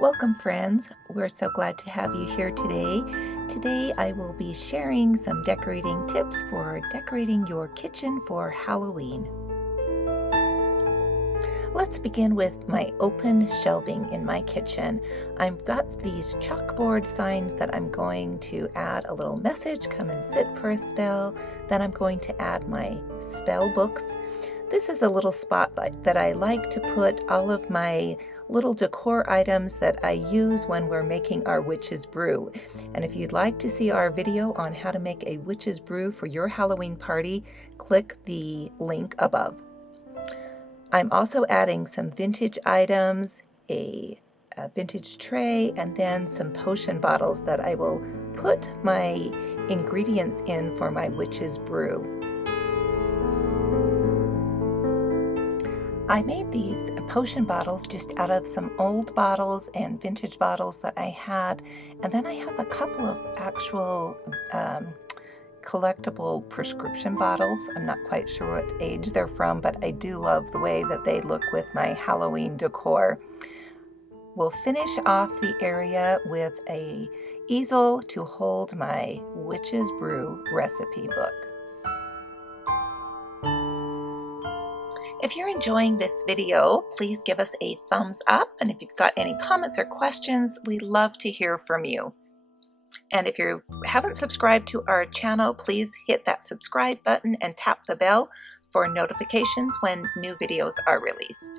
Welcome, friends. We're so glad to have you here today. Today, I will be sharing some decorating tips for decorating your kitchen for Halloween. Let's begin with my open shelving in my kitchen. I've got these chalkboard signs that I'm going to add a little message, come and sit for a spell. Then I'm going to add my spell books. This is a little spot that I like to put all of my little decor items that I use when we're making our witch's brew. And if you'd like to see our video on how to make a witch's brew for your Halloween party, click the link above. I'm also adding some vintage items, a vintage tray, and then some potion bottles that I will put my ingredients in for my witch's brew. I made these potion bottles just out of some old bottles and vintage bottles that I had, and then I have a couple of actual collectible prescription bottles. I'm not quite sure what age they're from, but I do love the way that they look with my Halloween decor. We'll finish off the area with an easel to hold my witch's brew recipe book. If you're enjoying this video, please give us a thumbs up, and if you've got any comments or questions, we love to hear from you. And if you haven't subscribed to our channel, please hit that subscribe button and tap the bell for notifications when new videos are released.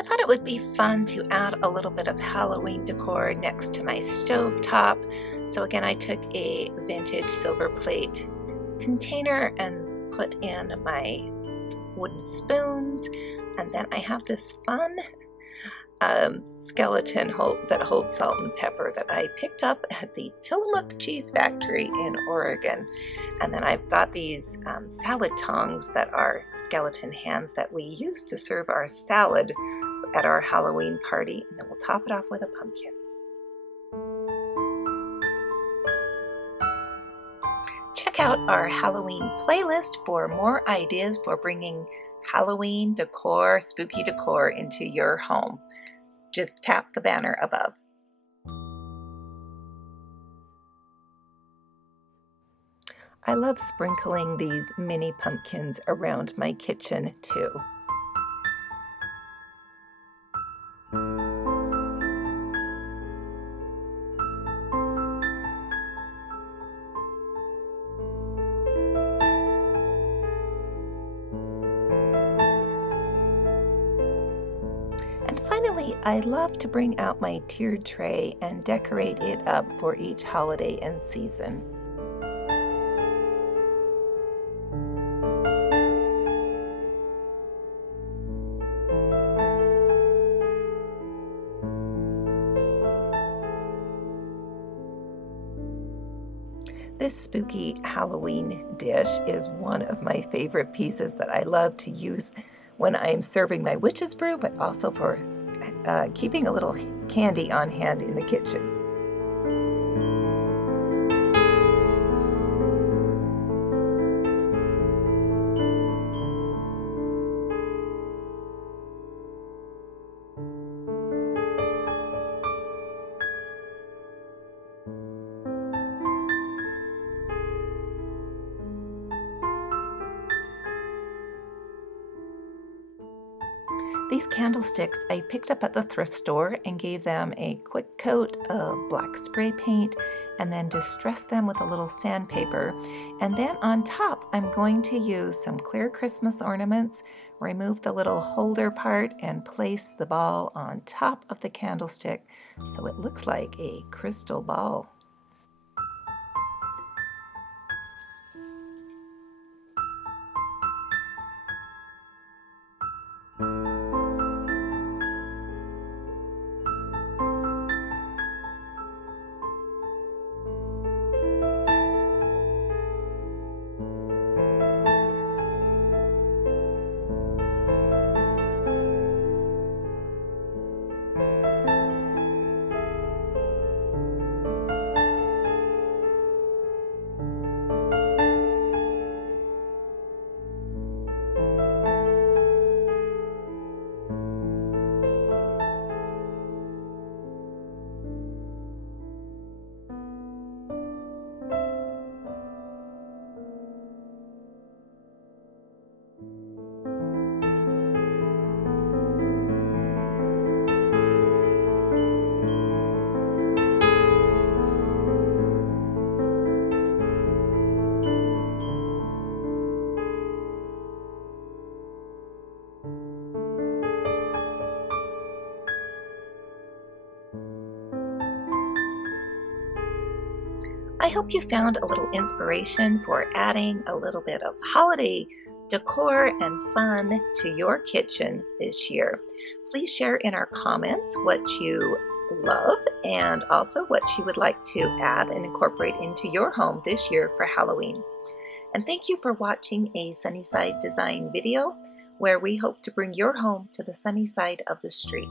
I thought it would be fun to add a little bit of Halloween decor next to my stove top. So again, I took a vintage silver plate container and put in my wooden spoons. And then I have this fun skeleton that holds salt and pepper that I picked up at the Tillamook Cheese Factory in Oregon. And then I've got these salad tongs that are skeleton hands that we use to serve our salad at our Halloween party. And then we'll top it off with a pumpkin. Check out our Halloween playlist for more ideas for bringing Halloween decor, spooky decor into your home. Just tap the banner above. I love sprinkling these mini pumpkins around my kitchen too. Finally, I love to bring out my tiered tray and decorate it up for each holiday and season. This spooky Halloween dish is one of my favorite pieces that I love to use when I'm serving my witch's brew, but also for keeping a little candy on hand in the kitchen. These candlesticks I picked up at the thrift store and gave them a quick coat of black spray paint and then distressed them with a little sandpaper. And then on top, I'm going to use some clear Christmas ornaments, Remove the little holder part and place the ball on top of the candlestick so it looks like a crystal ball. I hope you found a little inspiration for adding a little bit of holiday decor and fun to your kitchen this year. Please share in our comments what you love and also what you would like to add and incorporate into your home this year for Halloween. And thank you for watching a Sunnyside Design video where we hope to bring your home to the sunny side of the street.